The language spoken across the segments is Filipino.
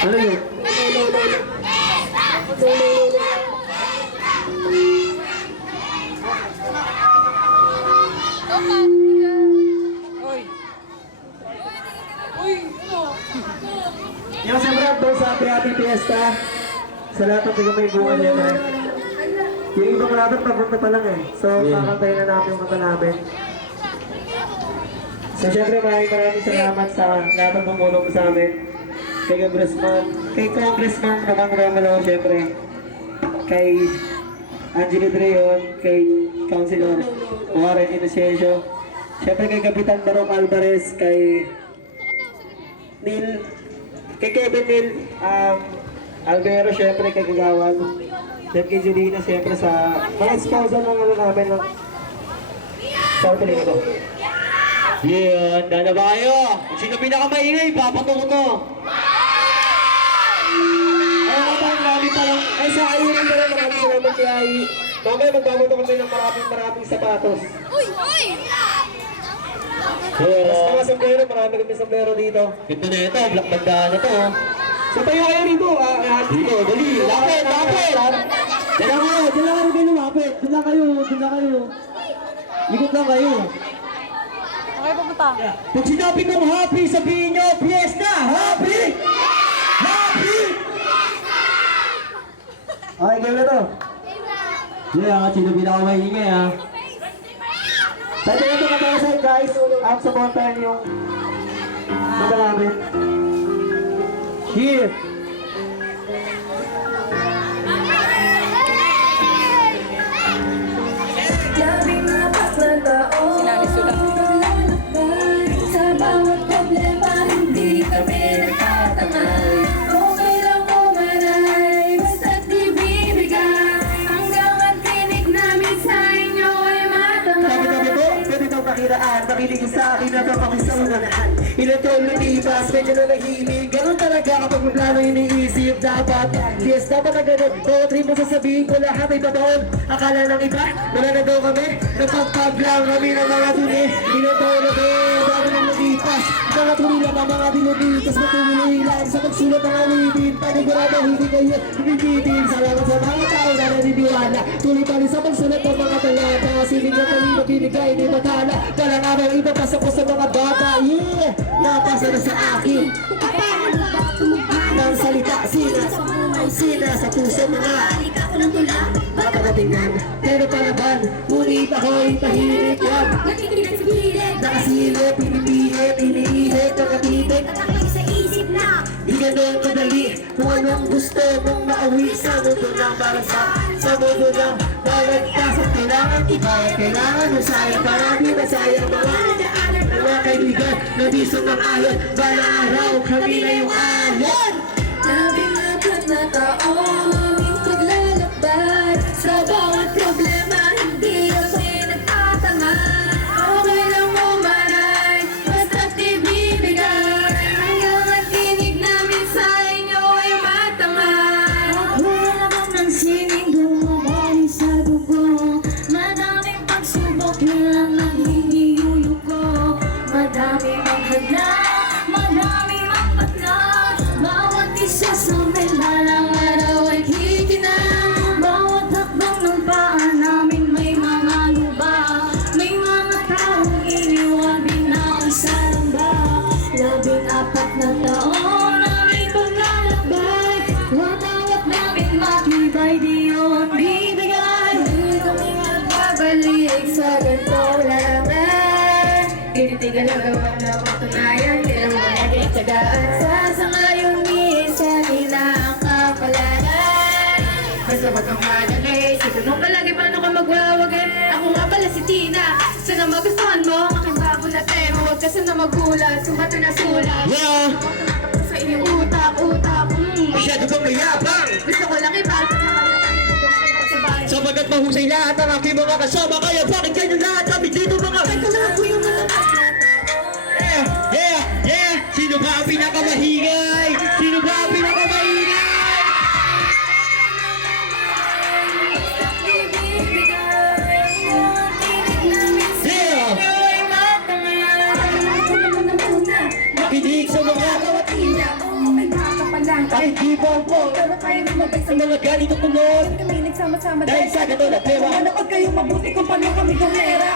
Ano yun? Yung siyempre doon sa Happy Fiesta, sa lahat ng tigumay-bungan niya na. Yung ibang rabat papunta pa lang eh. So, kakantayin na namin yung kanta namin. So, siyempre maraming salamat sa lahat ng tumulong sa amin. Kay Congressman Ramang Romero, siyempre. Kay Angelo Dreon, kay Councilor Warren Inocencio. Siyempre kay Kapitan Barong Alvarez, kay Neil, kay Kevin Neil, Albero, siyempre kay Kagawan. Then kay Julina, siyempre sa mga sponsor ng ano namin ng South Lino. Yeah, handa na ba kayo? Sino pinakamaingay? Papatungo to. Ay, marami pa lang. Ay, sa ayunin ko lang, maraming salamat kay Ai. Mamaya magbabato kami ng maraming sapatos. Uy! Uy! Tapos mga sombrero, marami kami sombrero dito. Ganda na ito, black bandana na to. So tayo kayo rito, Dito, dali, lapit, lapit! Dala kayo kayo lumapit. Dala kayo. Ikot lang kayo. Okay, pupunta. Pag sinabi kong happy, sabihin nyo, fiesta! Happy! Happy! Okay, game na to. Yeah, sino pinakamaingay ha? Sa ito ito kapasay guys, supportan yung mga namin. Here! Sinali sila. Sa bawat problema, hindi kami nagtatamay. Okay lang umanay, basta't ibibigay. Hanggang ang tinig namin sa inyo ay matamay. Sabi ko, pwede daw makiraan, makinig sa akin na daw kami sa unahan. Ilan taon lumipas, medyo na nahimig. Ganun talaga kapag may plano iniisip. Dapat, yes, dapat na ganun. Todo trip mo sasabihin ko lahat ay babaon. Akala ng iba, wala na daw kami. Napagpaglang kami ng mga tuni. Ilan taon na din, bago nang nalipas. Mga tuni lang ang mga dinubitas. Matuloy lang sa pagsulat ng alitin. Panigurado, hindi kayo binibitin. Salamat sa mga tao na naniniwala. Tuloy pa rin sa pagsulat ng mga talata. Siling na talino, binigay ni Matala. Walang araw, ipapasok ko sa mga bata. Yeah! Napasa na sa akin. Ng salita, sina sa puso mga paparatingan. Pero palaban, ngunit ako'y tahimik lang. Nakasilip, pinipihit, iniihit, nakatipid. Sa isip na Di ganun kadali kung anong gusto mong mauwi sa mundo ng barasa. Sa mundo ng balagtas at kailangan iba. Kailangan usayang para di masayang mga kaibigan na di sumang-ayon. Balang araw kami na yung ayon. labing apat na taon aming paglalakbay. Sa bawat problema, hindi kami nagtatamay. Okay lang umanay, basta't ibibigay. Hanggang ang tinig namin sa inyo ay matamay. Wala naman ng sining dumabali sa dugo. Madaming pagsubok, yun lang ang hinihuyuko. Madaming ang hadlang, madaming ang patlang. Bawat isa sa amin balang araw ay kikinang. Bawat hakbang ng paa namin may mga lubak. May mga taong iniwan binaon sa lamba. Labing apat na taon aming paglalakbay. Watawat namin matibay, di yun bibigay. Hindi kami magbabalik sa ganito larangan. Tinitigan ang gawa na patunayan. Kailang mo naging tsagaan sa ngayon minsan nila ang kapalaran. Basta wag kang manalay, sige mo palagi paano ka magwawagay. Ako nga pala si Tina, sana magustuhan mo ang aking bago na tema. Huwag ka sana magulat, sumato na sulat. Yeah! Sa inyong utak, Masyado kang mayabang! gusto ko lang ipasok na kayo sa bahay. Sabagat mahusay lahat ang aking mga kasama. Kaya bakit kayo lahat kami dito mga... Ako yung malakas na Yeah! Yeah! Yeah! Sino ba ang pinakamahingay? Sino ba ang pinakamahingay? Yeah! Makinig sa mga... May mga lang Kahit di bongbong, pero kaya lumabay sa mga ganito tunod. kami nagsama-sama Dahil sa ganito na tema, Manood kayong mabuti kung paano kami gumera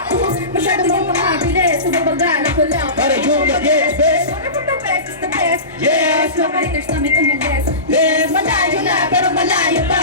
Masyado yung pangabilis Sumabaga ko lang para yung mag-gets best. One of the best is the best Yes! Mga writers namin umalis Yes! Malayo na pero malayo pa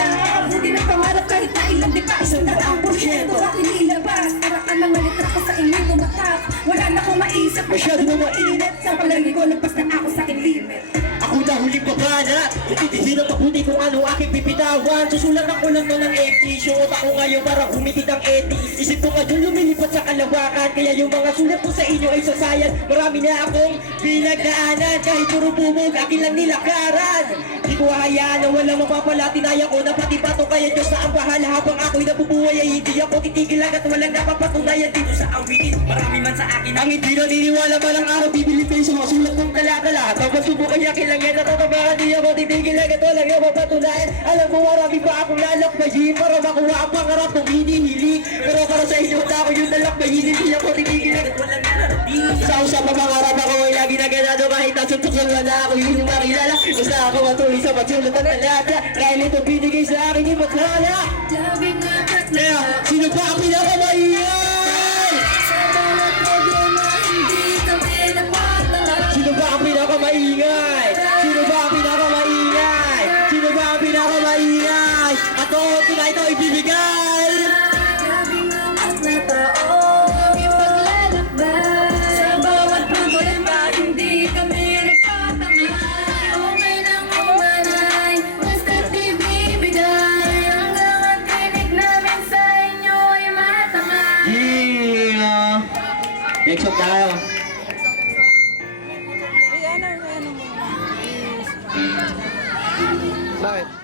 Hindi na pangarap kahit na ilang di pa 100% aking nilabas Para ka nang malitra ko sa inyong tumatak Wala na akong maisip Masyado na mainit. Sa palagi ko lagpas na ako sa aking limit Ako na huling babana. Intindihin ang mabuti kung ano aking pipitawan. Susulat ako lang to ng empty. Suot ako ngayon para humitit ang eti. Isip ko ngayon lumilipat sa kalawakan. Kaya yung mga sulat ko sa inyo ay sasayan. Marami na akong pinagdaanan. Kahit puro bubog, akin lang nilakaran. Di ko hayaan na walang mapapala. Tinaya ko na pati pato. Kaya Diyos na ang bahala. Habang ako'y nabubuhay ay hindi ako titigil agad. Walang napapatunayan dito sa awitin. Marami man sa akin ang hindi naniniwala. Malang araw bibili kayo sa mga sulat kong dala-dala. Tapos subukan yakin lang yan. Natatabakan di ako titigil agad. Walang mapapatunayan. Alam mo marami pa akong lalakbayin. Para makuha ang pangarap kong hinihiling. Pero para sa inyo ako yung nalakbayin. Hindi ako titigil agad. Walang nararating. Sa usap ang pangarap ako ay lagi na ganado. Kahit nasuntok sa wala ako yung makilala. Basta ako matuloy sa pagsulat ng talata. Dahil ito binigay sa akin yung matala. Labing apat na Kaya, sino pa ang pinakamaingay? Sa bawat problema hindi kami napatala Sino ba ang pinakamaingay? Sino ba ang pinakamaingay? Sino ba ang pinakamaingay? Ako, tonight ito ibibigay! Labing apat na taong ipaglalakbay Sa bawat problema hindi kami nagpatangay Okay lang umanay, basta't ibibigay Hanggang ang tinig namin sa inyo ay matamay Yeah! Next up tayo. Ay, ano muna. Bakit?